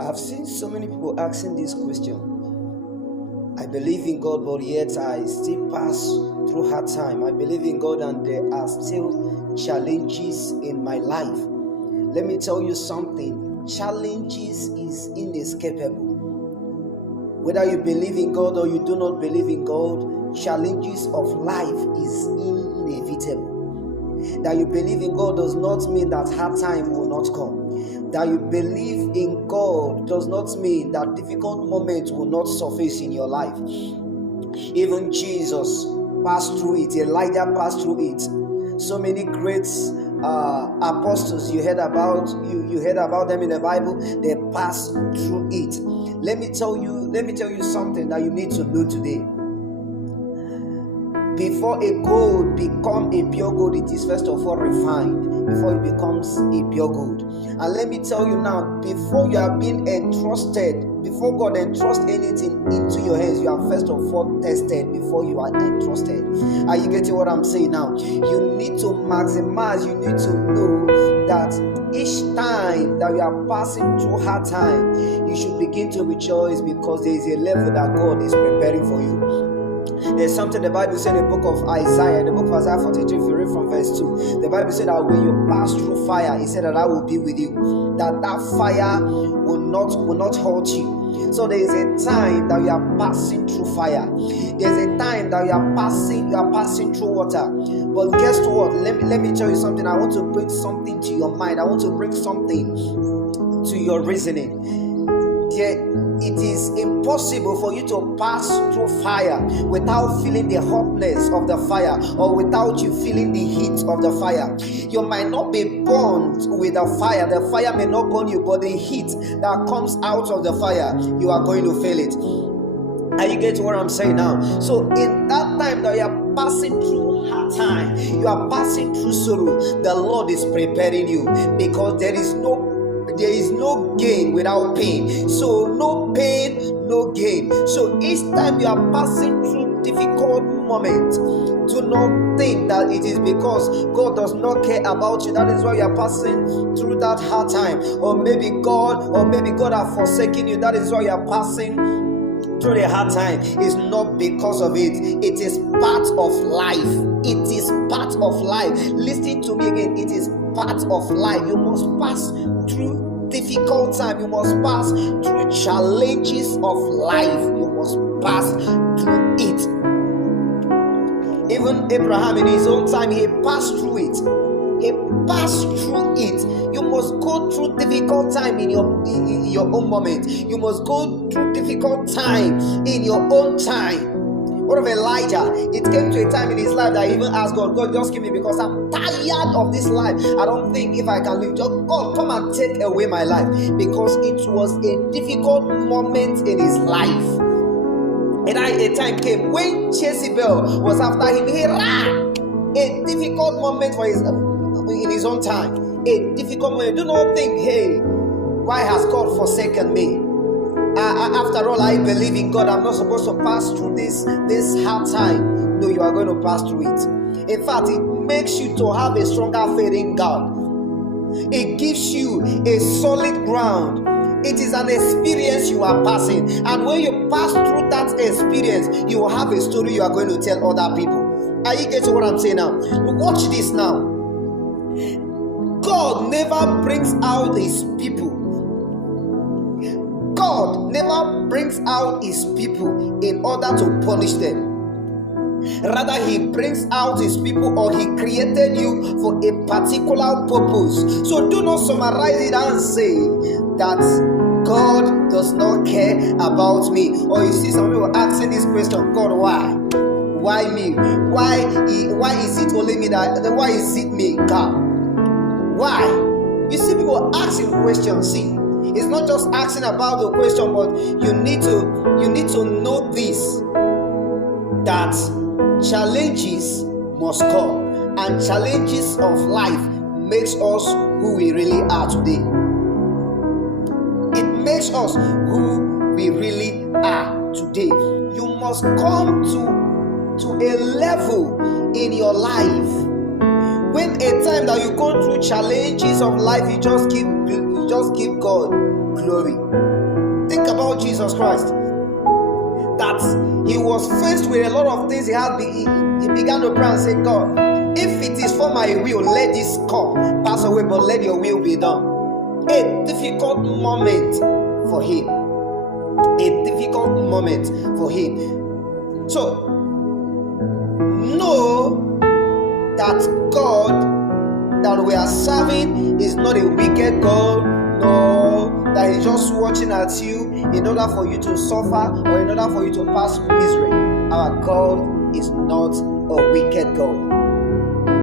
I've seen so many people asking this question. I believe in God, but yet I still pass through hard time. I believe in God, and there are still challenges in my life. Let me tell you something. Challenges is inescapable. Whether you believe in God or you do not believe in God, challenges of life is inevitable. That you believe in God does not mean that hard time will not come. That you believe in God does not mean that difficult moments will not surface in your life. Even Jesus passed through it. Elijah passed through it. So many great apostles you heard about them in the Bible. They passed through it. Let me tell you something that you need to know today. Before a gold become a pure gold, it is first of all refined before it becomes a pure gold. And let me tell you now, before you have been entrusted, before God entrusts anything into your hands, you are first of all tested before you are entrusted. Are you getting what I'm saying now? You need to maximize, you need to know that each time that you are passing through hard time, you should begin to rejoice because there is a level that God is preparing for you. There's something the Bible said in the book of Isaiah, the book of Isaiah 42, if you read from verse 2, the Bible said that when you pass through fire, he said that I will be with you, that fire will not hurt you. So there is a time that you are passing through fire. There's a time that you are passing through water. But guess what? Let me tell you something. I want to bring something to your mind. I want to bring something to your reasoning. It is impossible for you to pass through fire without feeling the hotness of the fire or without you feeling the heat of the fire. You might not be burned with the fire may not burn you, but the heat that comes out of the fire, you are going to feel it. Are you getting what I'm saying now? So in that time that you are passing through hard time, you are passing through sorrow, the Lord is preparing you, because there is no gain without pain. So no pain, no gain. So each time you are passing through difficult moments, do not think that it is because God does not care about you. That is why you are passing through that hard time. Or maybe God has forsaken you. That is why you are passing through the hard time. Is not because of it. It is part of life. It is part of life. Listen to me again. It is part of life. You must pass through difficult time. You must pass through challenges of life. You must pass through it. Even Abraham in his own time, he passed through it. He passed through it. You must go through difficult time in your own moment. You must go through difficult time in your own time. What of Elijah? It came to a time in his life that he even asked God, just give me, because I'm tired of this life. I don't think if I can live. Just God, come and take away my life. Because it was a difficult moment in his life. And a time came when Jezebel was after him. He ran. A difficult moment in his own time. A difficult moment. Do not think, hey, why has God forsaken me? After all, I believe in God. I'm not supposed to pass through this hard time. No, you are going to pass through it. In fact, it makes you to have a stronger faith in God. It gives you a solid ground. It is an experience you are passing. And when you pass through that experience, you will have a story you are going to tell other people. Are you getting what I'm saying now? Watch this now. God never brings out his people. God never brings out his people in order to punish them. Rather, he brings out his people, or he created you for a particular purpose. So do not summarize it and say that God does not care about me. Or you see some people asking this question, God, why? Why me? Why is it only me why is it me, God? Why? You see people asking questions. See, it's not just asking about the question, but you need to know this, that challenges must come, and challenges of life makes us who we really are today. It makes us who we really are today. You must come to a level in your life when a time that you go through challenges of life, you just give God glory. Think about Jesus Christ. That he was faced with a lot of things. He began to pray and say, God, if it is for my will, let this cup pass away, but let your will be done. A difficult moment for him. A difficult moment for him. So, know that God that we are serving is not a wicked God. No, that He's just watching at you in order for you to suffer or in order for you to pass misery. Our God is not a wicked God.